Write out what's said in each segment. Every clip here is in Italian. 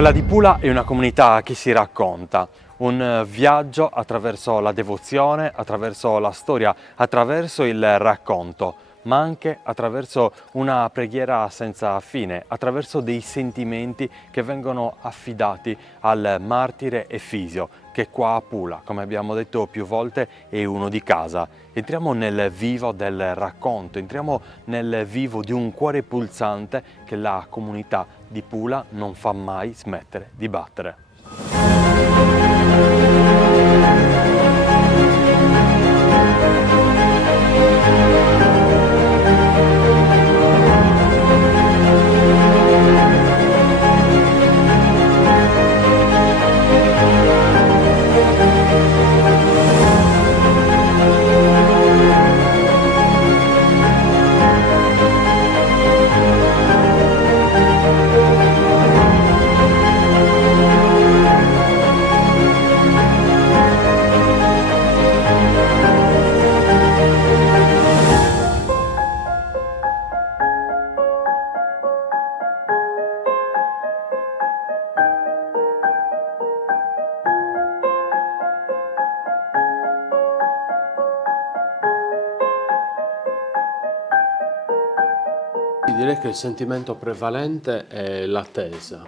Quella di Pula è una comunità che si racconta, un viaggio attraverso la devozione, attraverso la storia, attraverso il racconto, ma anche attraverso una preghiera senza fine, attraverso dei sentimenti che vengono affidati al martire Efisio, che qua a Pula, come abbiamo detto più volte, è uno di casa. Entriamo nel vivo del racconto, entriamo nel vivo di un cuore pulsante che la comunità di Pula non fa mai smettere di battere. Direi che il sentimento prevalente è l'attesa,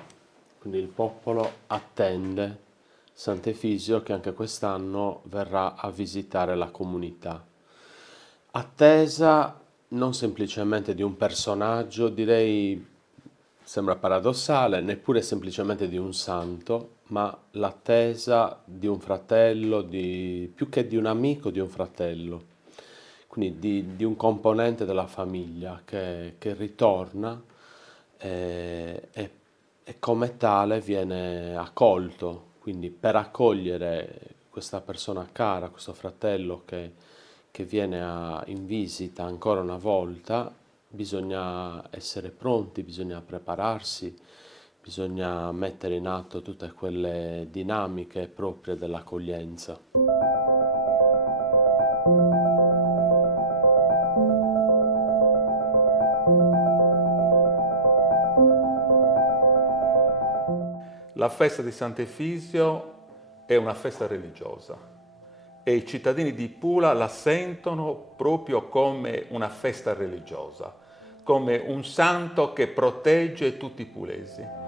quindi il popolo attende Sant'Efisio che anche quest'anno verrà a visitare la comunità. Attesa non semplicemente di un personaggio, direi, sembra paradossale, neppure semplicemente di un santo, ma l'attesa di un fratello, più che di un amico, di un fratello, quindi di un componente della famiglia che ritorna e come tale viene accolto. Quindi per accogliere questa persona cara, questo fratello che viene in visita ancora una volta, bisogna essere pronti, bisogna prepararsi, bisogna mettere in atto tutte quelle dinamiche proprie dell'accoglienza. La festa di Sant'Efisio è una festa religiosa e i cittadini di Pula la sentono proprio come una festa religiosa, come un santo che protegge tutti i pulesi.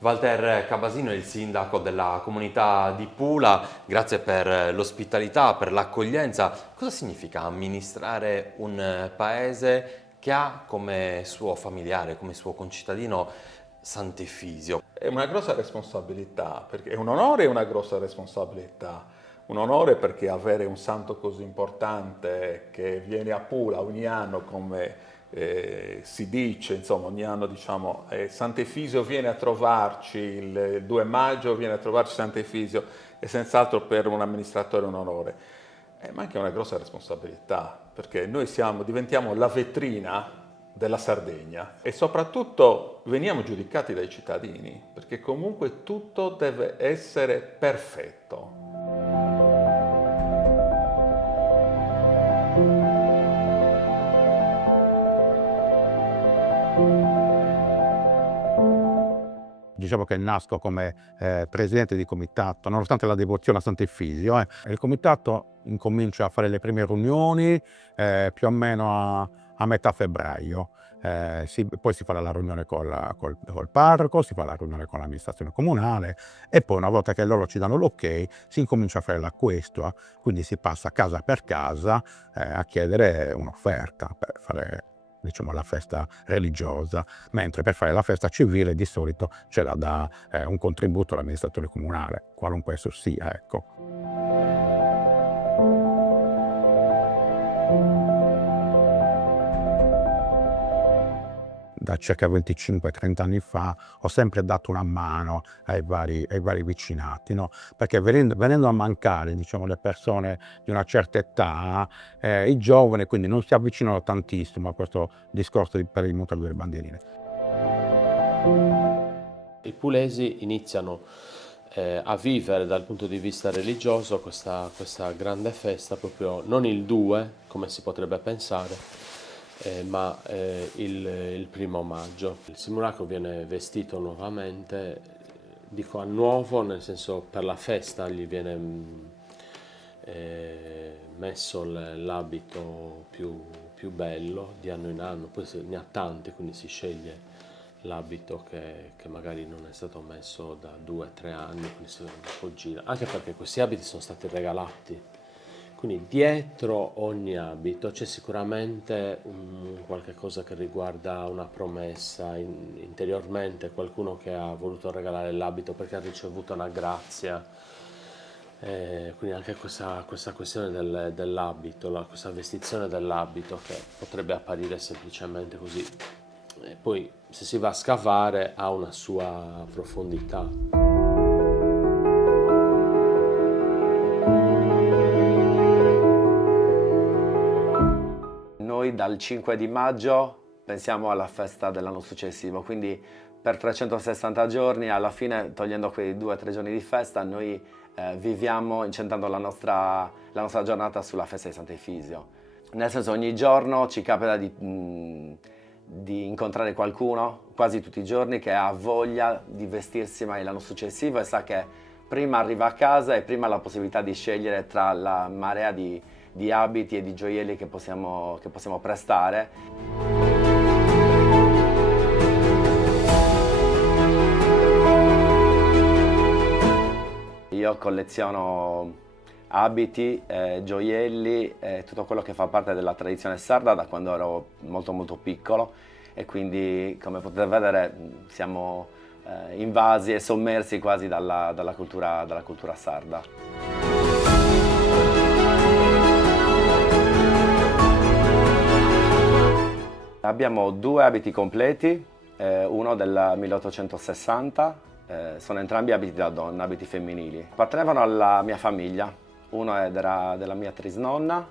Walter Cabasino è il sindaco della comunità di Pula, grazie per l'ospitalità, per l'accoglienza. Cosa significa amministrare un paese che ha come suo familiare, come suo concittadino Sant'Efisio? È una grossa responsabilità, perché è un onore e una grossa responsabilità. Un onore perché avere un santo così importante che viene a Pula ogni anno come si dice, insomma, ogni anno diciamo Sant'Efisio viene a trovarci, il 2 maggio viene a trovarci Sant'Efisio, è senz'altro per un amministratore un onore, ma anche una grossa responsabilità, perché noi diventiamo la vetrina della Sardegna e soprattutto veniamo giudicati dai cittadini, perché comunque tutto deve essere perfetto. Diciamo che nasco come presidente di comitato, nonostante la devozione a Sant'Efisio. Il comitato incomincia a fare le prime riunioni più o meno a metà febbraio. Poi si fa la riunione col parroco, si fa la riunione con l'amministrazione comunale e poi una volta che loro ci danno l'ok si incomincia a fare la questua, quindi si passa casa per casa a chiedere un'offerta per fare, diciamo, la festa religiosa, mentre per fare la festa civile di solito ce la dà un contributo all'amministratore comunale, qualunque esso sia, ecco. Da circa 25-30 anni fa ho sempre dato una mano ai vari vicinati, no? Perché venendo a mancare, diciamo, le persone di una certa età, i giovani quindi non si avvicinano tantissimo a questo discorso per il montaggio delle bandierine. I pulesi iniziano a vivere dal punto di vista religioso questa grande festa, proprio non il 2, come si potrebbe pensare, ma il 1° maggio. Il simulacro viene vestito nuovamente, dico a nuovo, nel senso per la festa gli viene messo l'abito più bello di anno in anno, poi ne ha tanti, quindi si sceglie l'abito che magari non è stato messo da 2 o 3 anni, quindi si un po' gira, anche perché questi abiti sono stati regalati. Quindi dietro ogni abito c'è sicuramente qualche cosa che riguarda una promessa, interiormente qualcuno che ha voluto regalare l'abito perché ha ricevuto una grazia. Quindi anche questa questione dell'abito, questa vestizione dell'abito che potrebbe apparire semplicemente così. E poi se si va a scavare ha una sua profondità. Noi dal 5 di maggio pensiamo alla festa dell'anno successivo, quindi per 360 giorni, alla fine, togliendo quei 2 o 3 giorni di festa, noi viviamo incentrando la nostra giornata sulla festa di Sant'Efisio. Nel senso, ogni giorno ci capita di incontrare qualcuno, quasi tutti i giorni, che ha voglia di vestirsi mai l'anno successivo e sa che prima arriva a casa e prima ha la possibilità di scegliere tra la marea di abiti e di gioielli che possiamo prestare. Io colleziono abiti, gioielli, tutto quello che fa parte della tradizione sarda da quando ero molto piccolo, e quindi, come potete vedere, siamo invasi e sommersi quasi dalla cultura sarda. Abbiamo 2 abiti completi, uno del 1860, sono entrambi abiti da donna, abiti femminili. Appartenevano alla mia famiglia, uno era della mia trisnonna,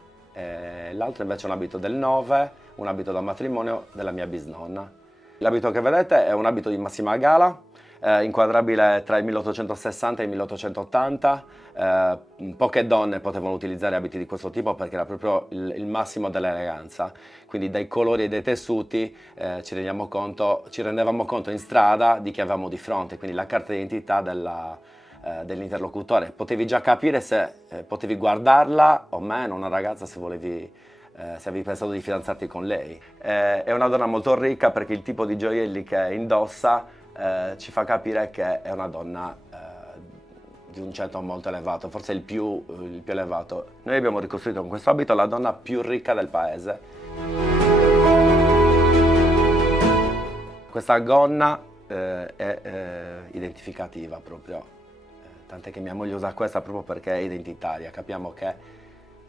l'altro invece è un abito del 9, un abito da matrimonio della mia bisnonna. L'abito che vedete è un abito di massima gala, inquadrabile tra il 1860 e il 1880. Poche donne potevano utilizzare abiti di questo tipo perché era proprio il massimo dell'eleganza. Quindi dai colori e dai tessuti ci rendevamo conto in strada di chi avevamo di fronte, quindi la carta d'identità dell'interlocutore. Potevi già capire se potevi guardarla o meno, una ragazza, se avevi pensato di fidanzarti con lei. È una donna molto ricca perché il tipo di gioielli che indossa ci fa capire che è una donna di un ceto molto elevato, forse il più elevato. Noi abbiamo ricostruito con questo abito la donna più ricca del paese. Questa gonna è identificativa proprio, tant'è che mia moglie usa questa proprio perché è identitaria. Capiamo che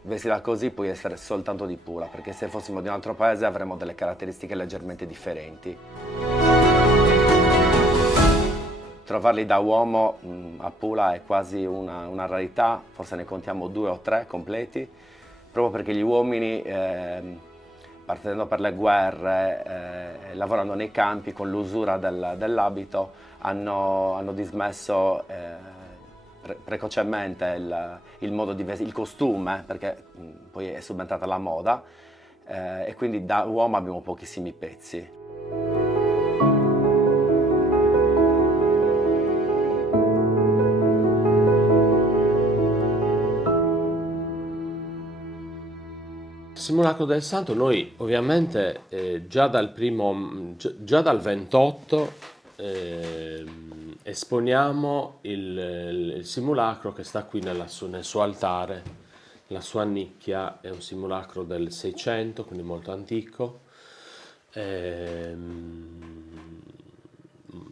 vestita così puoi essere soltanto di Pula, perché se fossimo di un altro paese avremmo delle caratteristiche leggermente differenti. Trovarli da uomo a Pula è quasi una rarità, forse ne contiamo 2 o 3 completi, proprio perché gli uomini, partendo per le guerre, lavorando nei campi con l'usura dell'abito, hanno dismesso precocemente il modo di vestire, il costume, perché poi è subentrata la moda, e quindi da uomo abbiamo pochissimi pezzi. Simulacro del Santo, noi ovviamente già dal 28 esponiamo il simulacro che sta qui nel suo altare. La sua nicchia è un simulacro del 600, quindi molto antico,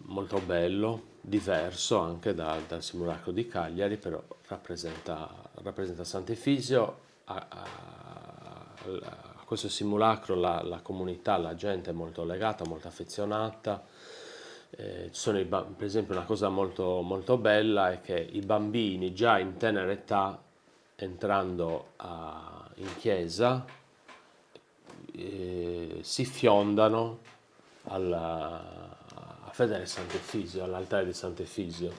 molto bello, diverso anche dal simulacro di Cagliari, però rappresenta Sant'Efisio. A questo simulacro la comunità, la gente è molto legata, molto affezionata. Per esempio, una cosa molto bella è che i bambini già in tenera età, entrando in chiesa, si fiondano a vedere Sant'Efisio, all'altare di Sant'Efisio.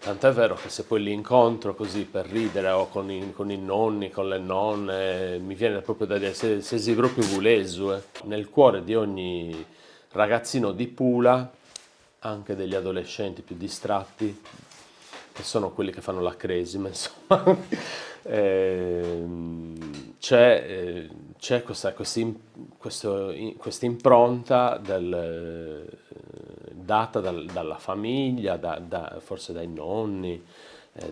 Tant'è vero che se poi li incontro così per ridere o con i nonni, con le nonne, mi viene proprio da dire se sei proprio vulesu. Nel cuore di ogni ragazzino di Pula, anche degli adolescenti più distratti, che sono quelli che fanno la cresima, insomma, c'è questa impronta data dalla famiglia, forse dai nonni,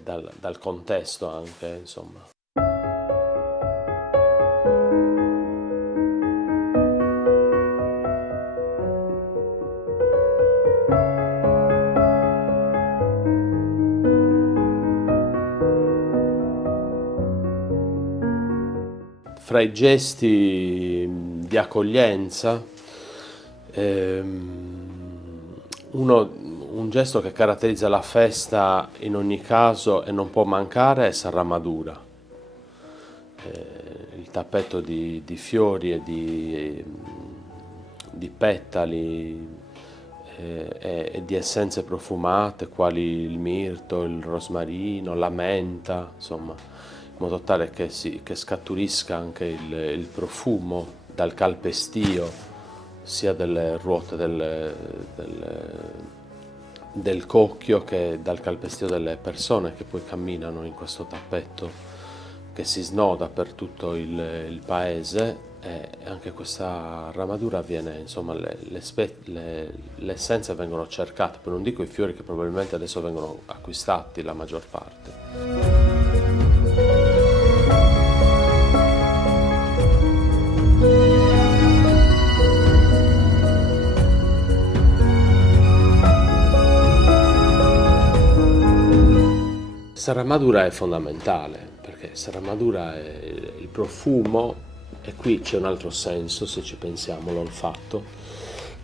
dal contesto anche, insomma. Fra i gesti di accoglienza, un gesto che caratterizza la festa in ogni caso e non può mancare è Sarramadura. Il tappeto di fiori e di petali e di essenze profumate quali il mirto, il rosmarino, la menta, insomma, in modo tale che scaturisca anche il profumo dal calpestio sia delle ruote del cocchio che dal calpestio delle persone che poi camminano in questo tappeto che si snoda per tutto il paese. E anche questa ramatura avviene, insomma, le essenze vengono cercate, poi non dico i fiori che probabilmente adesso vengono acquistati la maggior parte. Sarramadura è fondamentale, perché Sarramadura è il profumo, e qui c'è un altro senso se ci pensiamo, l'olfatto.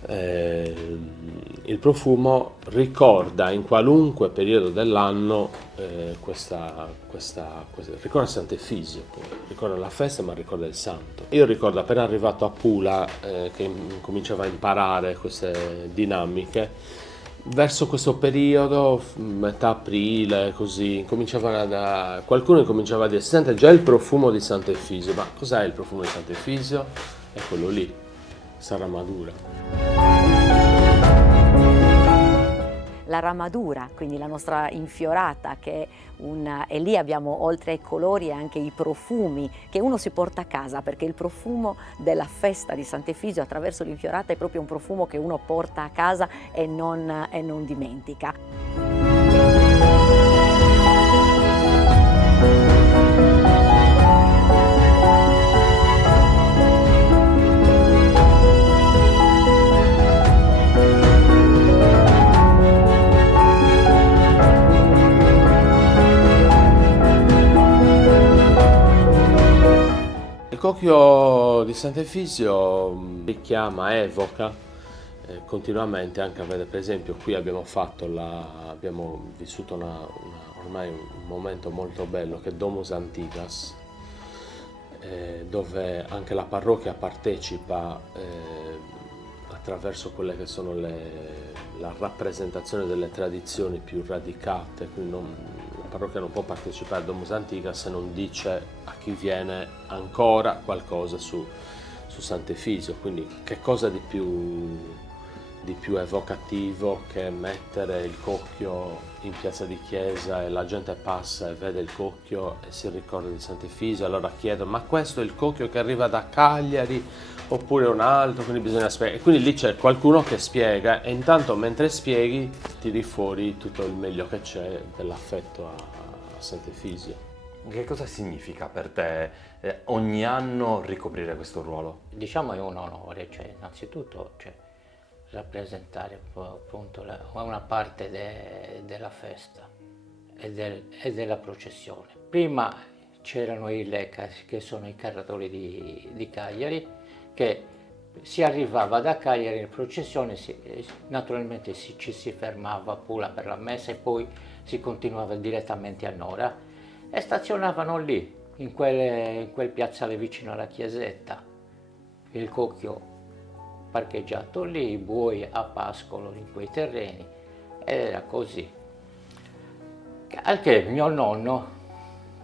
Il profumo ricorda in qualunque periodo dell'anno ricorda Sant'Efisio, ricorda la festa ma ricorda il santo. Io ricordo appena arrivato a Pula che cominciavo a imparare queste dinamiche. Verso questo periodo, metà aprile, così, qualcuno incominciava a dire: si sente già il profumo di Sant'Efisio. Ma cos'è il profumo di Sant'Efisio? È quello lì, Sarramadura. La ramadura, quindi la nostra infiorata, che e lì abbiamo oltre ai colori anche i profumi che uno si porta a casa, perché il profumo della festa di Sant'Efisio attraverso l'infiorata è proprio un profumo che uno porta a casa e non dimentica. Il cocchio di Sant'Efisio richiama, evoca continuamente, anche a vedere, per esempio qui abbiamo vissuto ormai un momento molto bello che è Domus Antigas, dove anche la parrocchia partecipa attraverso quelle che sono la rappresentazione delle tradizioni più radicate, quindi la parrocchia non può partecipare a Domus Antigas se non dice a chi viene ancora qualcosa su Sant'Efisio, quindi che cosa di più evocativo che mettere il cocchio in piazza di chiesa e la gente passa e vede il cocchio e si ricorda di Sant'Efisio, allora chiedono: ma questo è il cocchio che arriva da Cagliari oppure un altro? Quindi bisogna spiegare, e quindi lì c'è qualcuno che spiega, e intanto mentre spieghi tiri fuori tutto il meglio che c'è dell'affetto a Sant'Efisio. Che cosa significa per te ogni anno ricoprire questo ruolo? Diciamo è un onore, cioè innanzitutto rappresentare appunto una parte della festa e della processione. Prima c'erano i LECAS, che sono i carratori di Cagliari, che si arrivava da Cagliari in processione, naturalmente ci si fermava a Pula per la messa e poi si continuava direttamente a Nora e stazionavano lì, in quel piazzale vicino alla chiesetta, il cocchio parcheggiato lì, i buoi a pascolo in quei terreni, ed era così. Anche mio nonno,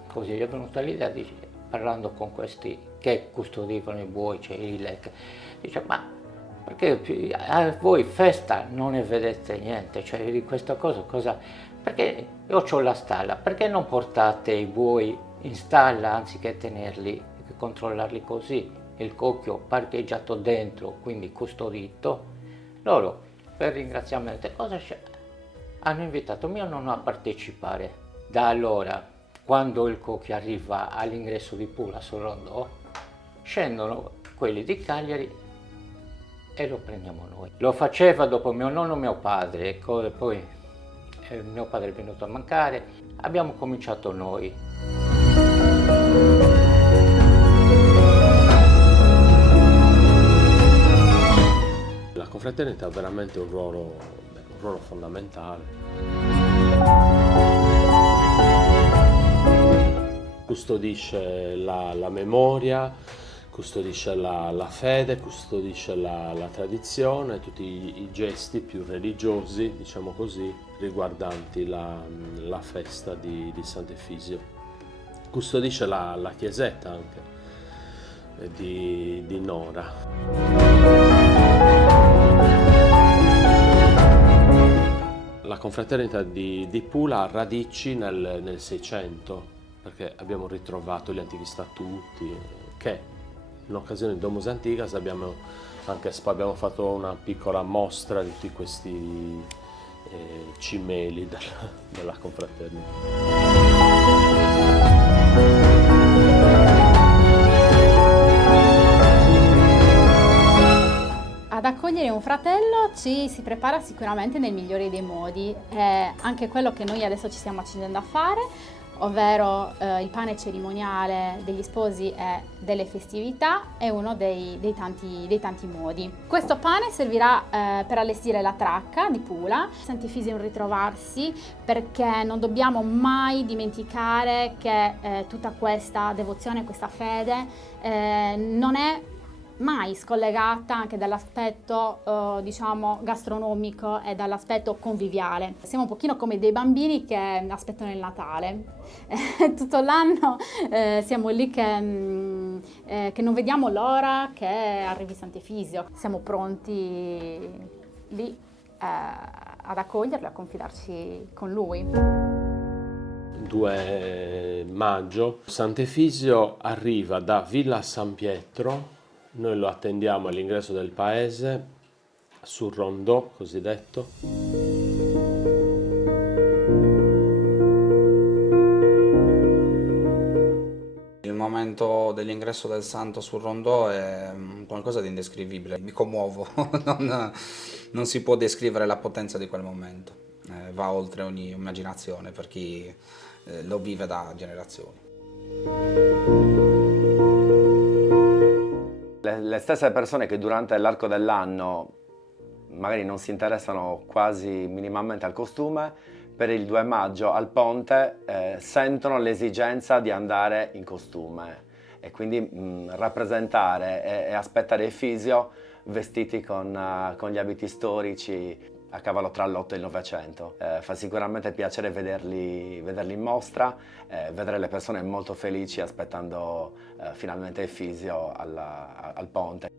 così gli è venuta l'idea, parlando con questi che custodivano i buoi, cioè i lec, dice: ma perché a voi festa non ne vedete niente, cioè di questa cosa, perché io ho la stalla, perché non portate i buoi in stalla anziché tenerli, controllarli così, il cocchio parcheggiato dentro, quindi custodito. Loro, per ringraziamento, hanno invitato mio nonno a partecipare. Da allora, quando il cocchio arriva all'ingresso di Pula sul rondò, scendono quelli di Cagliari e lo prendiamo noi. Lo faceva dopo mio nonno e mio padre, poi mio padre è venuto a mancare, abbiamo cominciato noi. La confraternita ha veramente un ruolo fondamentale. Custodisce la memoria, custodisce la fede, custodisce la tradizione, tutti i gesti più religiosi, diciamo così, riguardanti la festa di Sant'Efisio. Custodisce la chiesetta anche di Nora. La confraternita di Pula ha radici nel 600, perché abbiamo ritrovato gli antichi statuti che in occasione di Domus Antigas abbiamo fatto una piccola mostra di tutti questi cimeli della confraternita. Ad accogliere un fratello ci si prepara sicuramente nel migliore dei modi, è anche quello che noi adesso ci stiamo accingendo a fare, ovvero il pane cerimoniale degli sposi e delle festività è uno dei tanti modi. Questo pane servirà per allestire la tracca di Pula. Sant'Efisio è un ritrovarsi, perché non dobbiamo mai dimenticare che tutta questa devozione, questa fede non è mai scollegata anche dall'aspetto diciamo gastronomico e dall'aspetto conviviale. Siamo un pochino come dei bambini che aspettano il Natale. Tutto l'anno siamo lì che non vediamo l'ora che arrivi Sant'Efisio. Siamo pronti lì ad accoglierlo, a confidarci con lui. 2 maggio Sant'Efisio arriva da Villa San Pietro. Noi lo attendiamo all'ingresso del paese, sul rondò cosiddetto. Il momento dell'ingresso del santo sul rondò è qualcosa di indescrivibile, mi commuovo, non si può descrivere la potenza di quel momento, va oltre ogni immaginazione per chi lo vive da generazioni. Le stesse persone che durante l'arco dell'anno magari non si interessano quasi minimamente al costume, per il 2 maggio al ponte sentono l'esigenza di andare in costume e quindi rappresentare e aspettare Efisio vestiti con gli abiti storici a cavallo tra l'8 e il 900. Fa sicuramente piacere vederli in mostra, vedere le persone molto felici aspettando finalmente Efisio al ponte.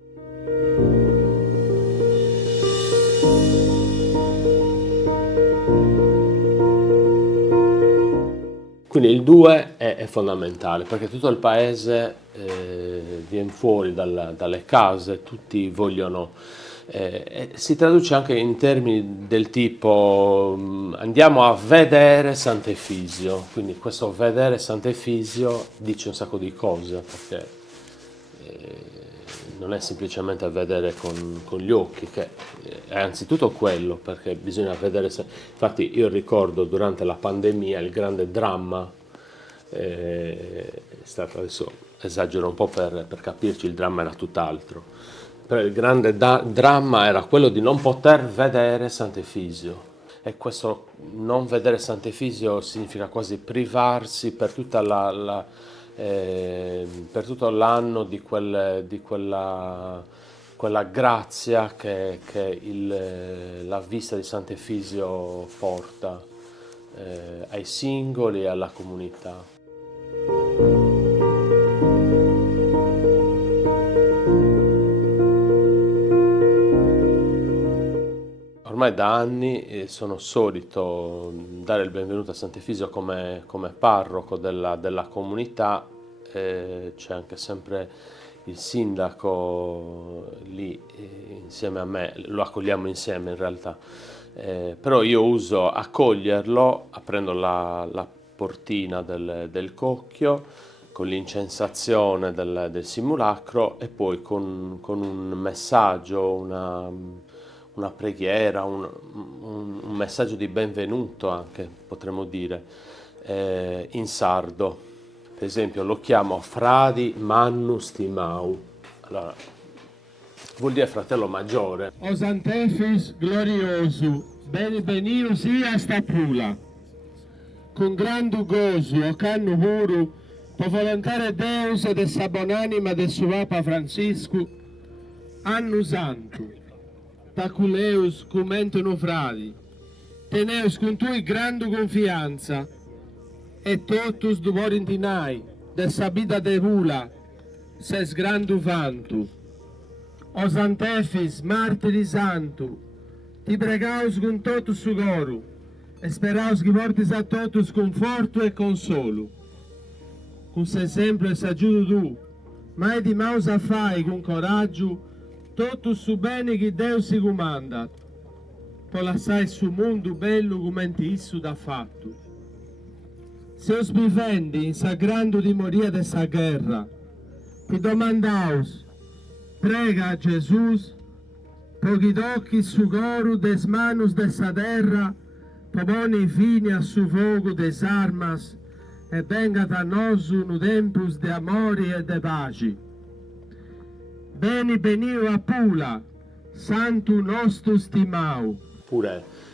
Quindi il 2 è fondamentale, perché tutto il paese viene fuori dalle case, tutti vogliono. Si traduce anche in termini del tipo andiamo a vedere Sant'Efisio, quindi questo vedere Sant'Efisio dice un sacco di cose, perché non è semplicemente a vedere con gli occhi, che è anzitutto quello, perché bisogna vedere infatti io ricordo durante la pandemia il grande dramma è stato, adesso esagero un po' per capirci, il dramma era tutt'altro. Però il grande dramma era quello di non poter vedere Sant'Efisio, e questo non vedere Sant'Efisio significa quasi privarsi per tutta per tutto l'anno di quella grazia che la vista di Sant'Efisio porta. ai singoli e alla comunità. Ormai da anni sono solito dare il benvenuto a Sant'Efisio come parroco della comunità, c'è anche sempre il sindaco lì insieme a me, lo accogliamo insieme in realtà, però io uso accoglierlo aprendo la portina del cocchio con l'incensazione del simulacro e poi con un messaggio, una preghiera, un messaggio di benvenuto anche, potremmo dire, in sardo. Per esempio lo chiamo Fradi Mannus Timau, allora, vuol dire fratello maggiore. O Sant'Efis glorioso, benvenido sia sta Pula, con grande gozo, o canno puro, per volontare Deus e de sabonanima del suo Papa Francisco, anno santo. Taculeus comentono fradi, teneus con tui grande confianza, e totus duvorintinai, de sabida de vula, ses grandu vantu. O Sant'Efis, martiri santu, ti pregaus con totus sugoru, e speraus che portis a totus conforto e consolo. Con se sempre s'aggiudu tu, mai di mausa fai con coraggio, tutto su bene che Dio si comanda, per lasciare su mondo bello come issu da fatto. Se os vivendi in sagrando di morire dessa guerra, ti domandaus, prega a Gesù, pochi tocchi su coro des manus dessa terra, popone fine a su fuoco des armas, e venga da nos un tempus de amori e de paci. Beni benio a Pula, santu nostro stimau. Pure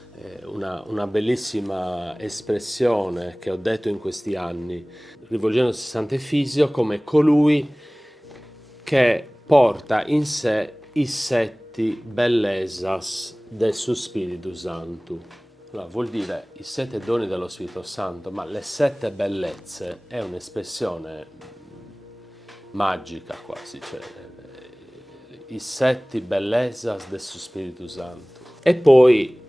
una bellissima espressione che ho detto in questi anni, rivolgendosi a Sant'Efisio come colui che porta in sé i setti bellezas del suo Spirito Santo. Allora, vuol dire i sette doni dello Spirito Santo, ma le sette bellezze è un'espressione magica quasi, cioè i sette bellezas del suo Spirito Santo. E poi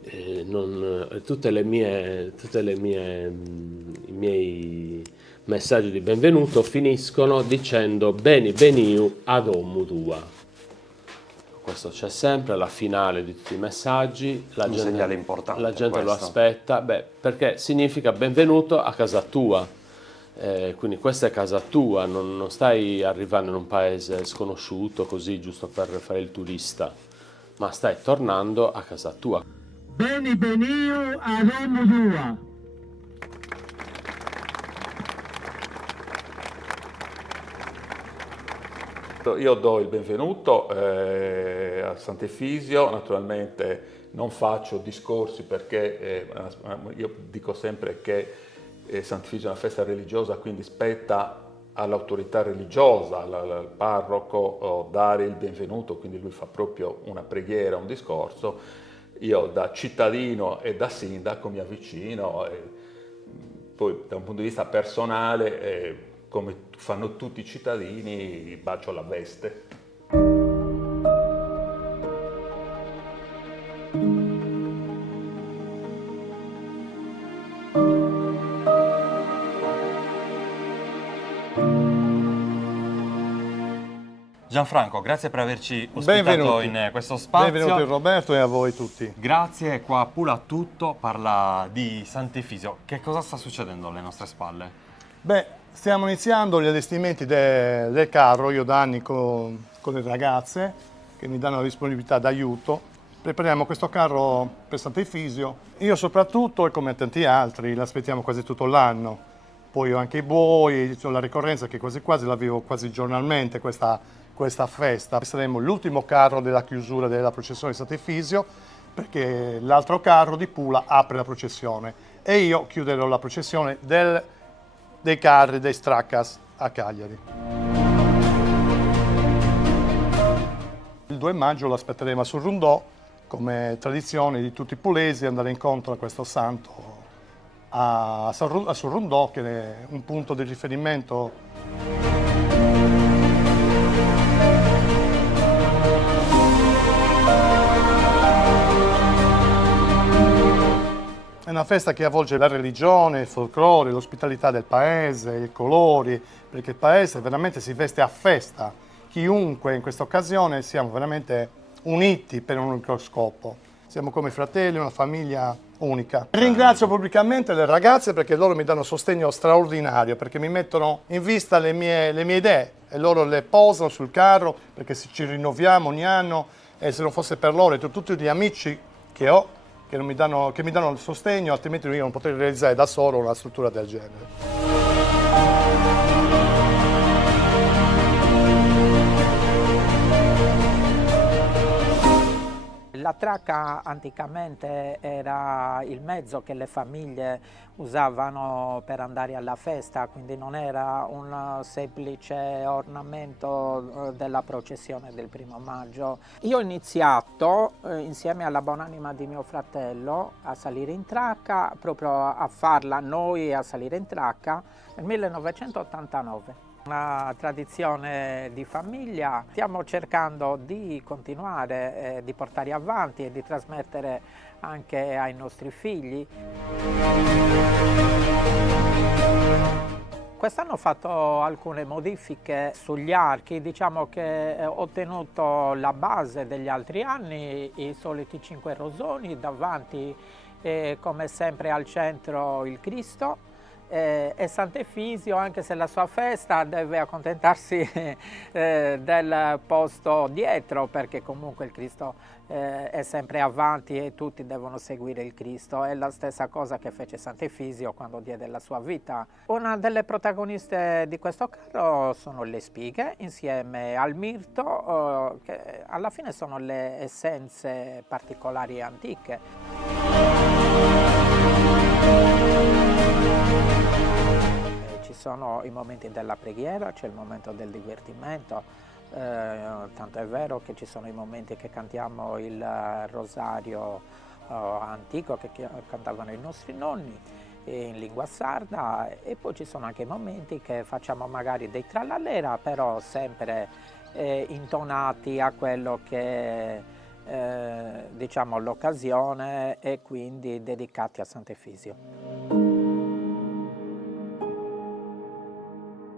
tutte le mie i miei messaggi di benvenuto finiscono dicendo Beni beniu ad homu tua. Questo c'è sempre alla finale di tutti i messaggi, la gente, segnale importante la gente lo questo. aspetta, perché significa benvenuto a casa tua. Quindi questa è casa tua, non stai arrivando in un paese sconosciuto così giusto per fare il turista, ma stai tornando a casa tua. Beni benio ad homu tua. Io do il benvenuto a Sant'Efisio, naturalmente non faccio discorsi perché io dico sempre che Sant'Efisio è una festa religiosa, quindi spetta all'autorità religiosa, al parroco, dare il benvenuto, quindi lui fa proprio una preghiera, un discorso. Io da cittadino e da sindaco mi avvicino, e poi da un punto di vista personale, come fanno tutti i cittadini, bacio la veste. Gianfranco, grazie per averci ospitato Benvenuti. in questo spazio. Benvenuti Roberto e a voi tutti. Grazie, qua a Pula tutto parla di Sant'Efisio. Che cosa sta succedendo alle nostre spalle? Beh, stiamo iniziando gli allestimenti del carro, io da anni con le ragazze che mi danno la disponibilità d'aiuto. Prepariamo questo carro per Sant'Efisio. Io soprattutto, e come tanti altri, l'aspettiamo quasi tutto l'anno. Poi ho anche i buoi, la ricorrenza che quasi quasi la vivo quasi giornalmente questa festa. Saremo l'ultimo carro della chiusura della processione di Sant'Efisio, perché l'altro carro di Pula apre la processione e io chiuderò la processione dei carri dei Straccas a Cagliari. Il 2 maggio lo aspetteremo sul Rondò, come tradizione di tutti i pulesi, andare incontro a questo santo sul Rondò, che è un punto di riferimento. È una festa che avvolge la religione, il folklore, l'ospitalità del paese, i colori, perché il paese veramente si veste a festa. Chiunque in questa occasione siamo veramente uniti per un unico scopo. Siamo come fratelli, una famiglia unica. Ringrazio pubblicamente le ragazze perché loro mi danno sostegno straordinario, perché mi mettono in vista le mie idee e loro le posano sul carro perché ci rinnoviamo ogni anno e se non fosse per loro e tutti gli amici che ho, che mi danno il sostegno, altrimenti io non potrei realizzare da solo una struttura del genere. La tracca anticamente era il mezzo che le famiglie usavano per andare alla festa, quindi non era un semplice ornamento della processione del 1° maggio. Io ho iniziato insieme alla buonanima di mio fratello a salire in tracca, proprio a farla noi a salire in tracca nel 1989. Una tradizione di famiglia, stiamo cercando di continuare, di portare avanti e di trasmettere anche ai nostri figli. Quest'anno ho fatto alcune modifiche sugli archi, diciamo che ho tenuto la base degli altri anni, i soliti 5 rosoni, davanti come sempre al centro il Cristo. E Sant'Efisio, anche se la sua festa, deve accontentarsi del posto dietro, perché comunque il Cristo è sempre avanti e tutti devono seguire il Cristo. È la stessa cosa che fece Sant'Efisio quando diede la sua vita. Una delle protagoniste di questo carro sono le spighe insieme al mirto, che alla fine sono le essenze particolari e antiche. Ci sono i momenti della preghiera, c'è il momento del divertimento, tanto è vero che ci sono i momenti che cantiamo il rosario antico che cantavano i nostri nonni in lingua sarda, e poi ci sono anche i momenti che facciamo magari dei trallallera, però sempre intonati a quello che diciamo l'occasione, e quindi dedicati a Sant'Efisio.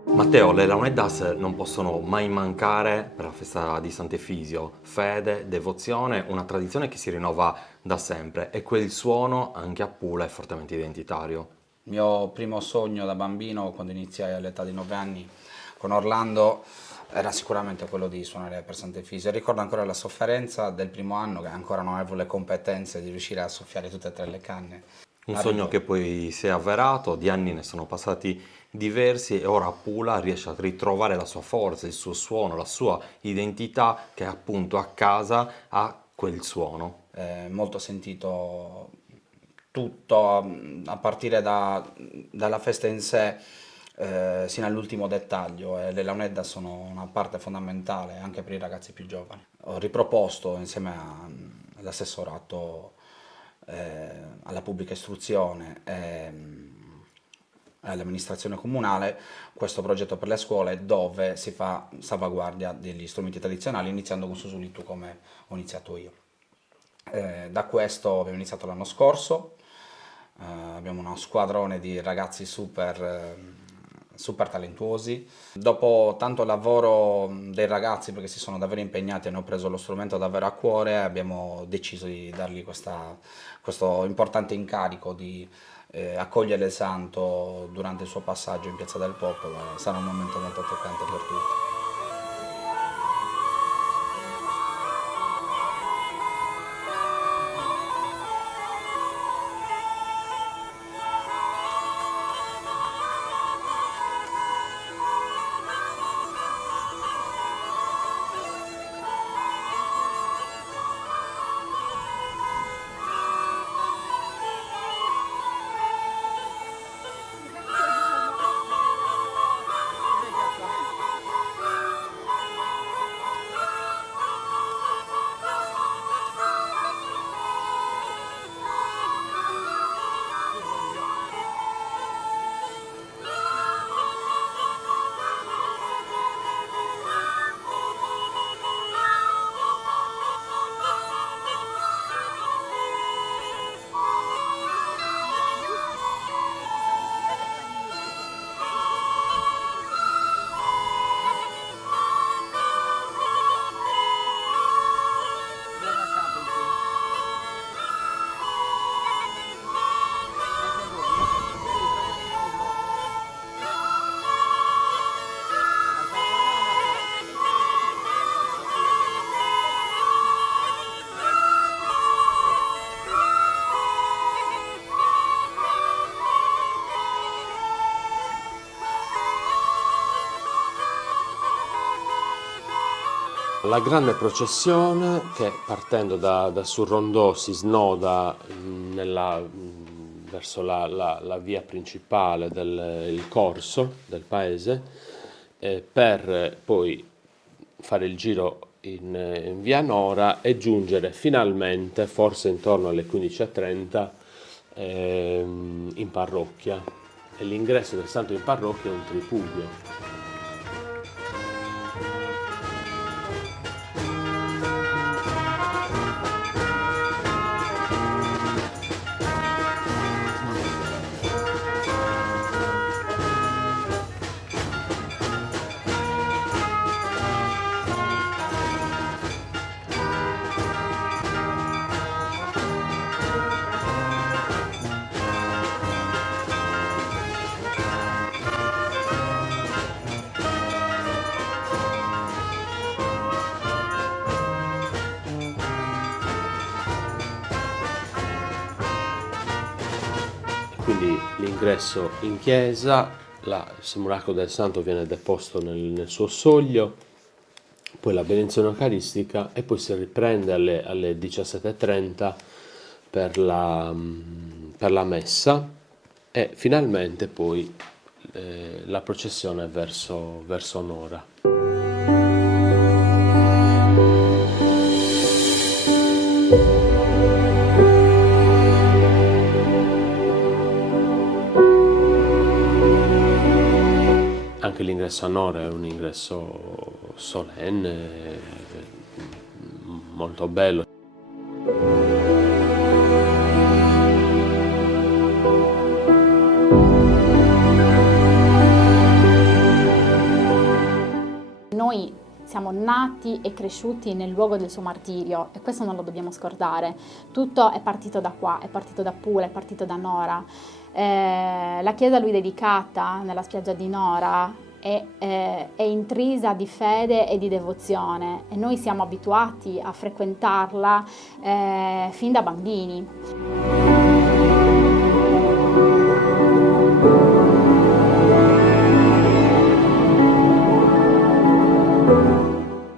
Matteo, le Launeddas non possono mai mancare per la festa di Sant'Efisio. Fede, devozione, una tradizione che si rinnova da sempre, e quel suono anche a Pula è fortemente identitario. Il mio primo sogno da bambino, quando iniziai all'età di 9 anni con Orlando, era sicuramente quello di suonare per Sant'Efisio. Ricordo ancora la sofferenza del primo anno, che ancora non avevo le competenze di riuscire a soffiare tutte e 3 le canne. Un sogno che poi si è avverato, di anni ne sono passati diversi e ora Pula riesce a ritrovare la sua forza, il suo suono, la sua identità, che appunto a casa ha quel suono. Molto sentito tutto, a partire dalla festa in sé, sino all'ultimo dettaglio, e le Launeddas sono una parte fondamentale anche per i ragazzi più giovani. Ho riproposto insieme all'assessorato, alla pubblica istruzione e all'amministrazione comunale questo progetto per le scuole, dove si fa salvaguardia degli strumenti tradizionali, iniziando con Susulitu come ho iniziato io. Da questo abbiamo iniziato l'anno scorso, abbiamo uno squadrone di ragazzi super talentuosi. Dopo tanto lavoro dei ragazzi, perché si sono davvero impegnati e hanno preso lo strumento davvero a cuore, abbiamo deciso di dargli questo importante incarico di accogliere il santo durante il suo passaggio in Piazza del Popolo. Sarà un momento molto toccante per tutti. La grande processione che partendo da Surrondò si snoda verso la via principale del corso del paese per poi fare il giro in via Nora e giungere finalmente, forse intorno alle 15:30, in parrocchia. E l'ingresso del santo in parrocchia è un tripudio. Quindi l'ingresso in chiesa, il simulacro del santo viene deposto nel suo soglio, poi la benedizione eucaristica e poi si riprende alle 17:30 per la messa e finalmente poi la processione verso Nora. Anche l'ingresso a Nora è un ingresso solenne, molto bello. Noi siamo nati e cresciuti nel luogo del suo martirio e questo non lo dobbiamo scordare. Tutto è partito da qua, è partito da Pula, è partito da Nora. La chiesa a lui dedicata nella spiaggia di Nora è intrisa di fede e di devozione e noi siamo abituati a frequentarla fin da bambini.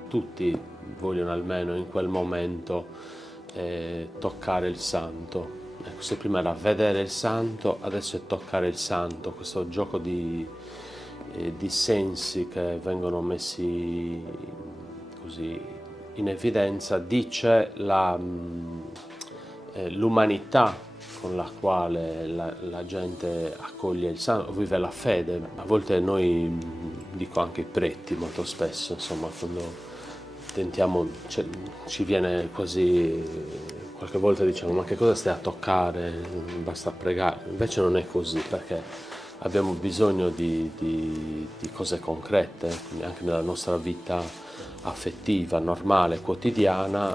Tutti vogliono almeno in quel momento toccare il santo. Ecco, se prima era vedere il santo, adesso è toccare il santo, questo gioco di sensi che vengono messi così in evidenza dice l'umanità con la quale la gente accoglie il santo, vive la fede. A volte noi, dico anche i preti molto spesso, insomma, quando tentiamo, ci viene quasi... Qualche volta diciamo, ma che cosa stai a toccare? Basta pregare. Invece non è così, perché abbiamo bisogno di cose concrete, quindi anche nella nostra vita affettiva, normale, quotidiana,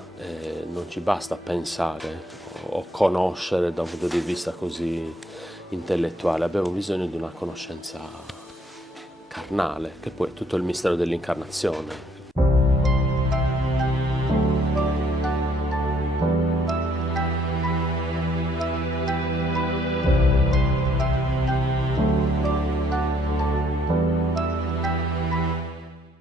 non ci basta pensare o conoscere da un punto di vista così intellettuale, abbiamo bisogno di una conoscenza carnale, che poi è tutto il mistero dell'incarnazione.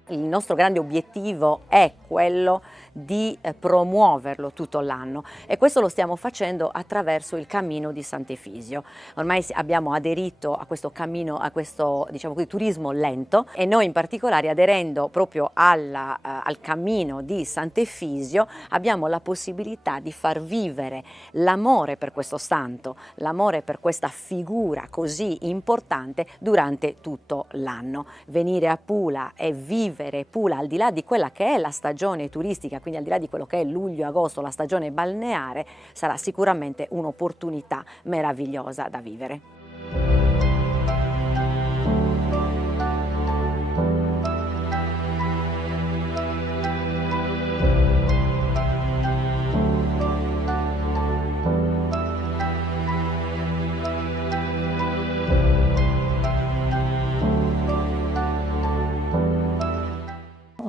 Il nostro grande obiettivo è quello di promuoverlo tutto l'anno e questo lo stiamo facendo attraverso il cammino di Sant'Efisio. Ormai abbiamo aderito a questo cammino, a questo turismo lento e noi in particolare aderendo proprio al cammino di Sant'Efisio abbiamo la possibilità di far vivere l'amore per questo santo, l'amore per questa figura così importante durante tutto l'anno. Venire a Pula e vivere Pula al di là di quella che è la stagione turistica, quindi al di là di quello che è luglio-agosto, la stagione balneare, sarà sicuramente un'opportunità meravigliosa da vivere.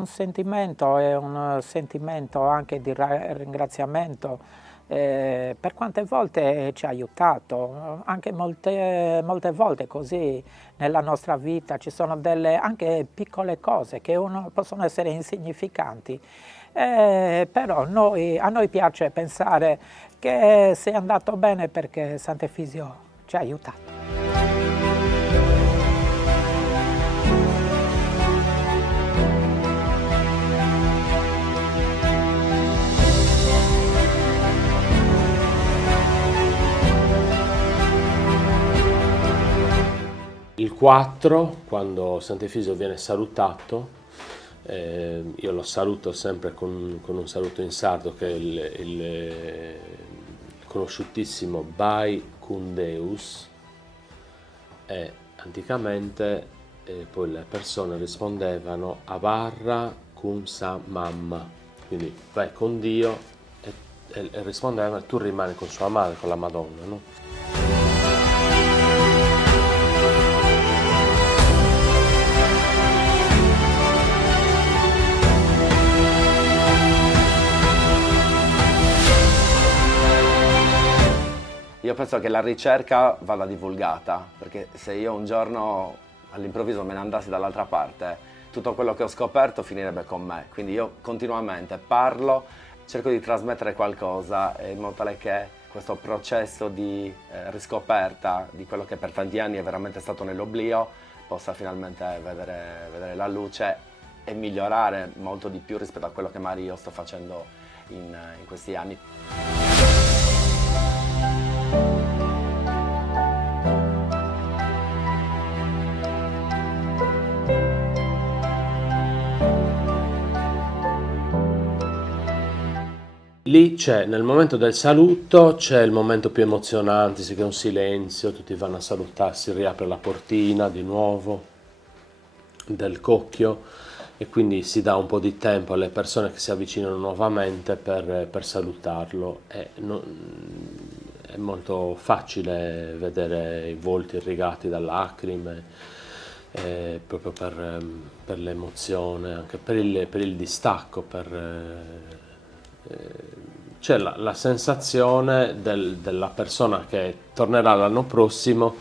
Sentimento è un sentimento anche di ringraziamento per quante volte ci ha aiutato, anche molte volte così nella nostra vita ci sono delle anche piccole cose che possono essere insignificanti, però a noi piace pensare che sia andato bene perché Sant'Efisio ci ha aiutato. Il 4, quando Sant'Efisio viene salutato, io lo saluto sempre con un saluto in sardo che è il conosciutissimo Bai Cum Deus, e anticamente poi le persone rispondevano Abarra cum sa mamma, quindi vai con Dio, e rispondevano tu rimani con sua madre, con la Madonna, no? Io penso che la ricerca vada divulgata, perché se io un giorno all'improvviso me ne andassi dall'altra parte, tutto quello che ho scoperto finirebbe con me. Quindi io continuamente parlo, cerco di trasmettere qualcosa in modo tale che questo processo di riscoperta di quello che per tanti anni è veramente stato nell'oblio possa finalmente vedere la luce e migliorare molto di più rispetto a quello che magari io sto facendo in questi anni. Lì c'è, nel momento del saluto, c'è il momento più emozionante, si crea un silenzio, tutti vanno a salutarsi, riapre la portina di nuovo del cocchio e quindi si dà un po' di tempo alle persone che si avvicinano nuovamente per salutarlo. È molto facile vedere i volti irrigati da lacrime, proprio per l'emozione, anche per il distacco, c'è la sensazione della persona che tornerà l'anno prossimo,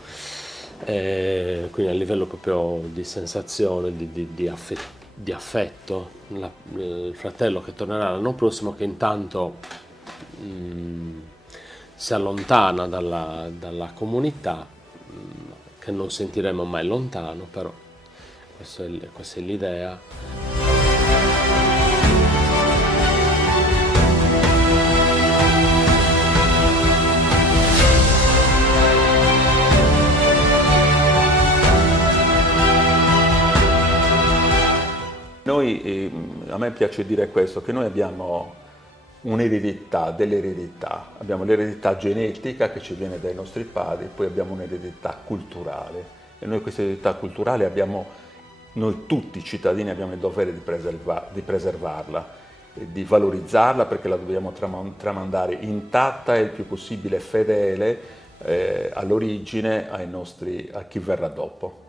quindi a livello proprio di sensazione, di affetto, il fratello che tornerà l'anno prossimo che intanto si allontana dalla comunità, che non sentiremo mai lontano, però questa è l'idea. Noi, a me piace dire questo, che noi abbiamo un'eredità, delle eredità. Abbiamo l'eredità genetica che ci viene dai nostri padri, poi abbiamo un'eredità culturale. E noi questa eredità culturale noi tutti i cittadini abbiamo il dovere di preservarla, di valorizzarla, perché la dobbiamo tramandare intatta e il più possibile fedele all'origine, a chi verrà dopo.